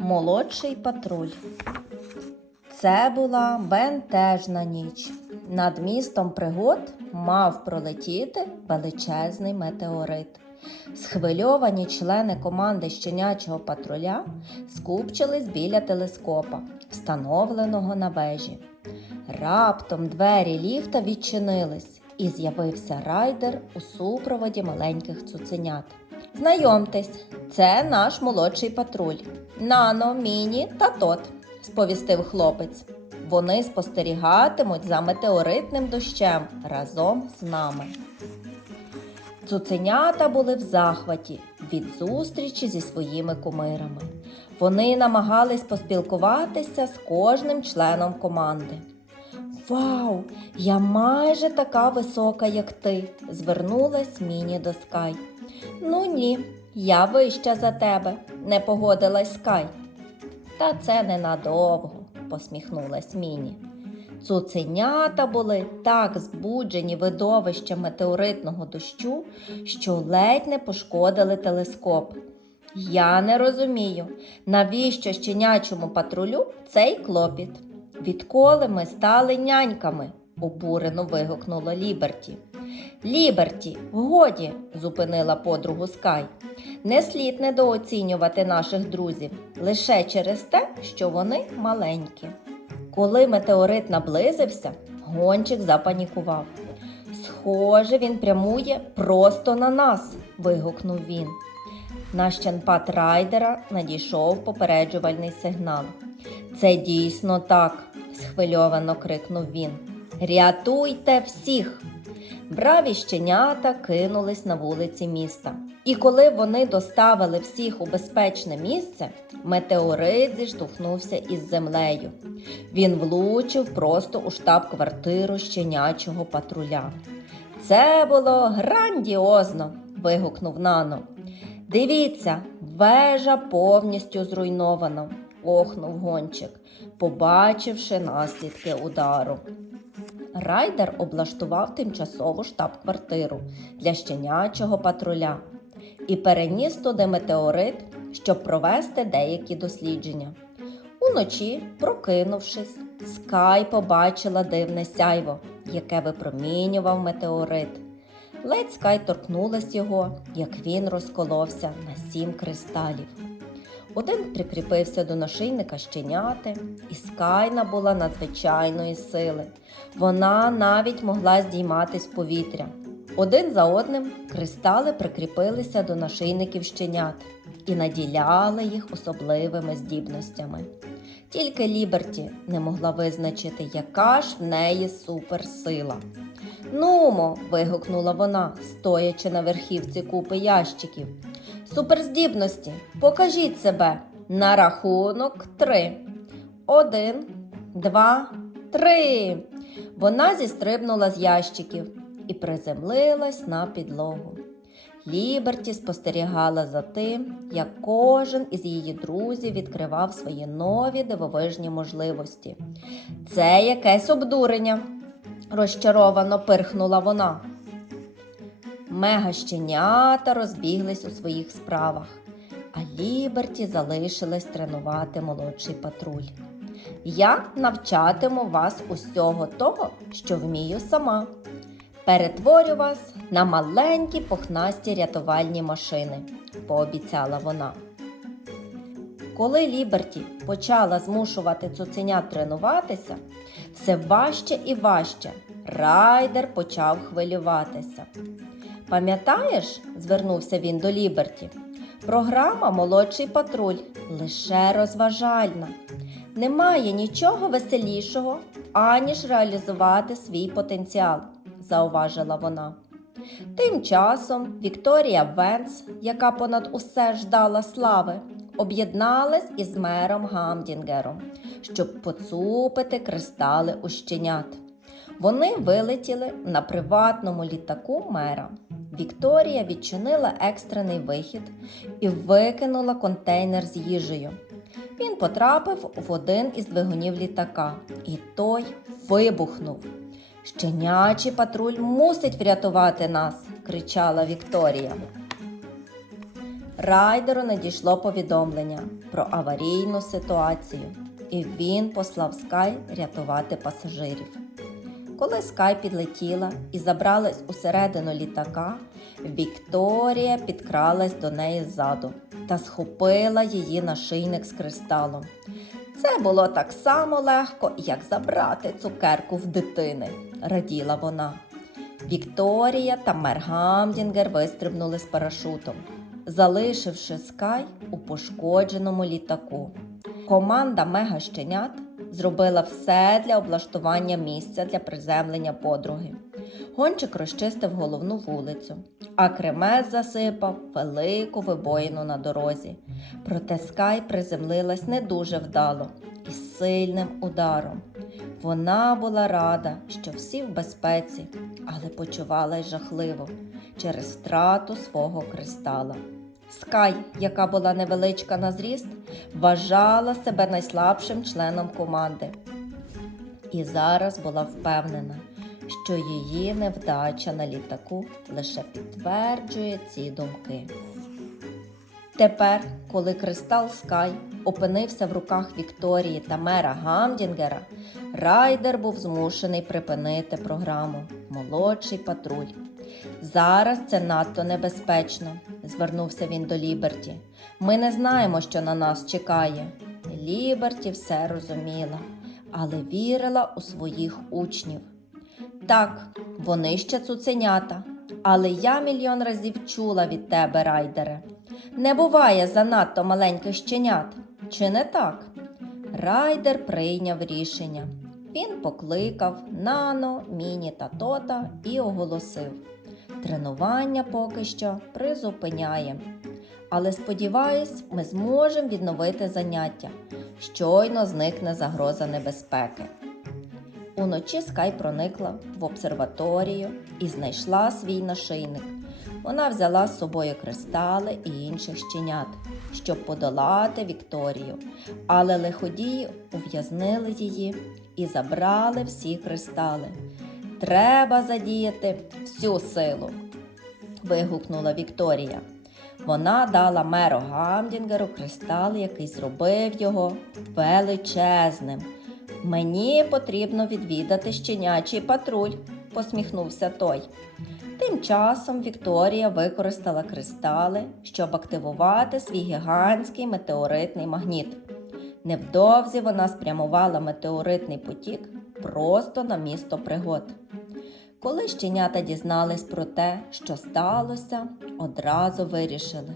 Молодший патруль. Це була бентежна ніч. Над містом пригод мав пролетіти величезний метеорит. Схвильовані члени команди щенячого патруля скупчились біля телескопа, встановленого на вежі. Раптом двері ліфта відчинились, і з'явився райдер у супроводі маленьких цуценят. Знайомтесь, це наш молодший патруль. Нано, міні та тот, сповістив хлопець. Вони спостерігатимуть за метеоритним дощем разом з нами. Цуценята були в захваті від зустрічі зі своїми кумирами. Вони намагались поспілкуватися з кожним членом команди. Вау! Я майже така висока, як ти, звернулась Міні до Скай. Ну ні, я вища за тебе, не погодилась Скай. Та це ненадовго, посміхнулась Міні. Цуценята були так збуджені видовищем метеоритного дощу, що ледь не пошкодили телескоп. Я не розумію, навіщо щенячому патрулю цей клопіт. Відколи ми стали няньками? обурено вигукнула Ліберті. Ліберті, годі, зупинила подругу Скай. Не слід недооцінювати наших друзів лише через те, що вони маленькі. Коли метеорит наблизився, гончик запанікував. Схоже, він прямує просто на нас. вигукнув він. На щенпад райдера надійшов попереджувальний сигнал. Це дійсно так, схвильовано крикнув він. Рятуйте всіх! Браві щенята кинулись на вулиці міста. І коли вони доставили всіх у безпечне місце, метеорит зіштовхнувся із землею. Він влучив просто у штаб-квартиру щенячого патруля. Це було грандіозно. вигукнув Нано. Дивіться, вежа повністю зруйнована, охнув гончик, побачивши наслідки удару. Райдер облаштував тимчасову штаб-квартиру для щенячого патруля і переніс туди метеорит, щоб провести деякі дослідження. Уночі, прокинувшись, Скай побачила дивне сяйво, яке випромінював метеорит. Ледь Скай торкнулась його, як він розколовся на сім кристалів. Один прикріпився до нашийника щеняти, і скайна була надзвичайної сили. Вона навіть могла здійматись повітря. Один за одним кристали прикріпилися до нашийників щенят і наділяли їх особливими здібностями. Тільки Ліберті не могла визначити, яка ж в неї суперсила. Нумо. вигукнула вона, стоячи на верхівці купи ящиків. Суперздібності, покажіть себе на рахунок три. Один, два, три. Вона зістрибнула з ящиків і приземлилась на підлогу. Ліберті спостерігала за тим, як кожен із її друзів відкривав свої нові дивовижні можливості. Це якесь обдурення, розчаровано пирхнула вона. Мегащенята розбіглись у своїх справах, а Ліберті залишилась тренувати молодший патруль. Я навчатиму вас усього того, що вмію сама. Перетворю вас на маленькі пухнасті рятувальні машини, пообіцяла вона. Коли Ліберті почала змушувати цуценят тренуватися, все важче і важче райдер почав хвилюватися. Пам'ятаєш, звернувся він до Ліберті, програма Молодший патруль лише розважальна. Немає нічого веселішого, аніж реалізувати свій потенціал, зауважила вона. Тим часом Вікторія Венс, яка понад усе ждала слави, об'єдналась із мером Гамдінгером, щоб поцупити кристали у щенят. Вони вилетіли на приватному літаку мера. Вікторія відчинила екстрений вихід і викинула контейнер з їжею. Він потрапив в один із двигунів літака, і той вибухнув. Щенячий патруль мусить врятувати нас, кричала Вікторія. Райдеру надійшло повідомлення про аварійну ситуацію, і він послав Скай рятувати пасажирів. Коли Скай підлетіла і забралась усередину літака, Вікторія підкралась до неї ззаду та схопила її нашийник з кристалом. Це було так само легко, як забрати цукерку в дитини, раділа вона. Вікторія та мер Гамдінгер вистрибнули з парашутом, залишивши Скай у пошкодженому літаку. Команда мегащенят зробила все для облаштування місця для приземлення подруги. Гончик розчистив головну вулицю, а кремез засипав велику вибоїну на дорозі. Проте Скай приземлилась не дуже вдало і з сильним ударом. Вона була рада, що всі в безпеці, але почувалась жахливо через втрату свого кристала. Скай, яка була невеличка на зріст, вважала себе найслабшим членом команди. І зараз була впевнена, що її невдача на літаку лише підтверджує ці думки. Тепер, коли кристал Скай опинився в руках Вікторії та мера Гамдінгера, райдер був змушений припинити програму Молодший патруль. Зараз це надто небезпечно, звернувся він до Ліберті. Ми не знаємо, що на нас чекає. Ліберті все розуміла, але вірила у своїх учнів. Так, вони ще цуценята, але я мільйон разів чула від тебе, райдере. Не буває занадто маленьких щенят, чи не так? Райдер прийняв рішення. Він покликав Нано, Міні та Тота і оголосив: тренування поки що призупиняємо. Але сподіваюсь, ми зможемо відновити заняття. Щойно зникне загроза небезпеки. Уночі Скай проникла в обсерваторію і знайшла свій нашийник. Вона взяла з собою кристали і інших щенят, щоб подолати Вікторію, але лиходії ув'язнили її і забрали всі кристали. Треба задіяти всю силу. вигукнула Вікторія. Вона дала меру Гамдінгеру кристал, який зробив його величезним. Мені потрібно відвідати щенячий патруль, посміхнувся той. Тим часом Вікторія використала кристали, щоб активувати свій гігантський метеоритний магніт. Невдовзі вона спрямувала метеоритний потік просто на місто пригод. Коли щенята дізнались про те, що сталося, одразу вирішили.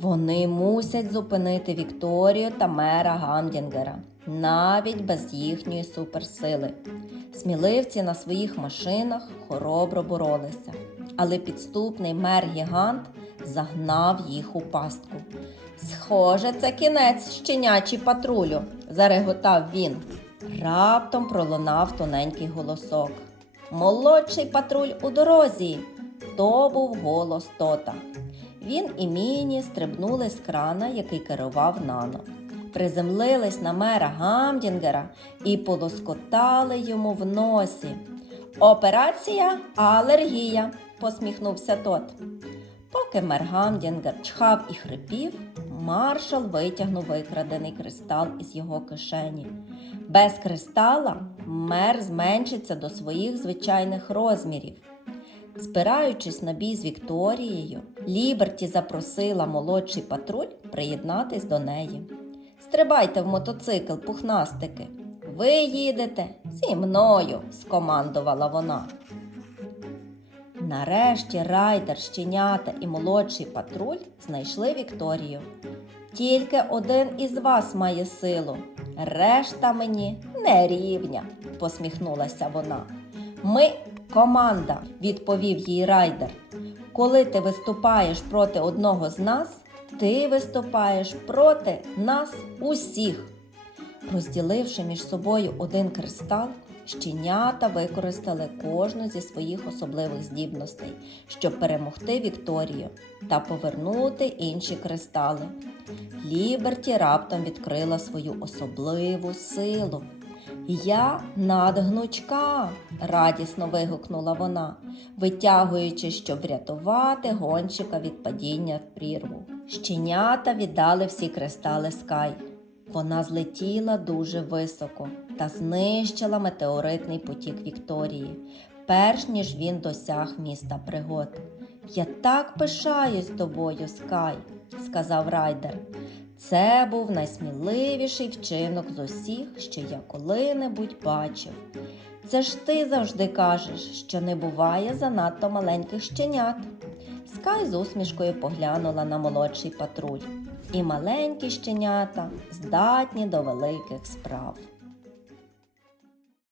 Вони мусять зупинити Вікторію та мера Гамдінгера, навіть без їхньої суперсили. Сміливці на своїх машинах хоробро боролися, але підступний мер гігант загнав їх у пастку. Схоже, це кінець щенячий патрулю, зареготав він. Раптом пролунав тоненький голосок. Молодший патруль у дорозі. То був голос Тота. Він і Міні стрибнули з крана, який керував нано. Приземлились на мера Гамдінгера і полоскотали йому в носі. Операція алергія, посміхнувся тот. Поки мер Гамдінгер чхав і хрипів, маршал витягнув викрадений кристал із його кишені. Без кристала мер зменшиться до своїх звичайних розмірів. Спираючись на бій з Вікторією, Ліберті запросила молодший патруль приєднатись до неї. Стрибайте в мотоцикл, пухнастики. Ви їдете зі мною, скомандувала вона. Нарешті райдер, щенята і молодший патруль знайшли Вікторію. Тільки один із вас має силу, решта мені не рівня, посміхнулася вона. Ми команда, відповів їй райдер. Коли ти виступаєш проти одного з нас, ти виступаєш проти нас усіх. Розділивши між собою один кристал, щенята використали кожну зі своїх особливих здібностей, щоб перемогти Вікторію та повернути інші кристали. Ліберті раптом відкрила свою особливу силу. Я надгнучка, радісно вигукнула вона, витягуючи, щоб врятувати гонщика від падіння в прірву. Щенята віддали всі кристали Скай. Вона злетіла дуже високо та знищила метеоритний потік Вікторії, перш ніж він досяг міста пригод. Я так пишаюсь тобою, Скай, сказав райдер. Це був найсміливіший вчинок з усіх, що я коли-небудь бачив. Це ж ти завжди кажеш, що не буває занадто маленьких щенят. Скай з усмішкою поглянула на молодший патруль. І маленькі щенята здатні до великих справ.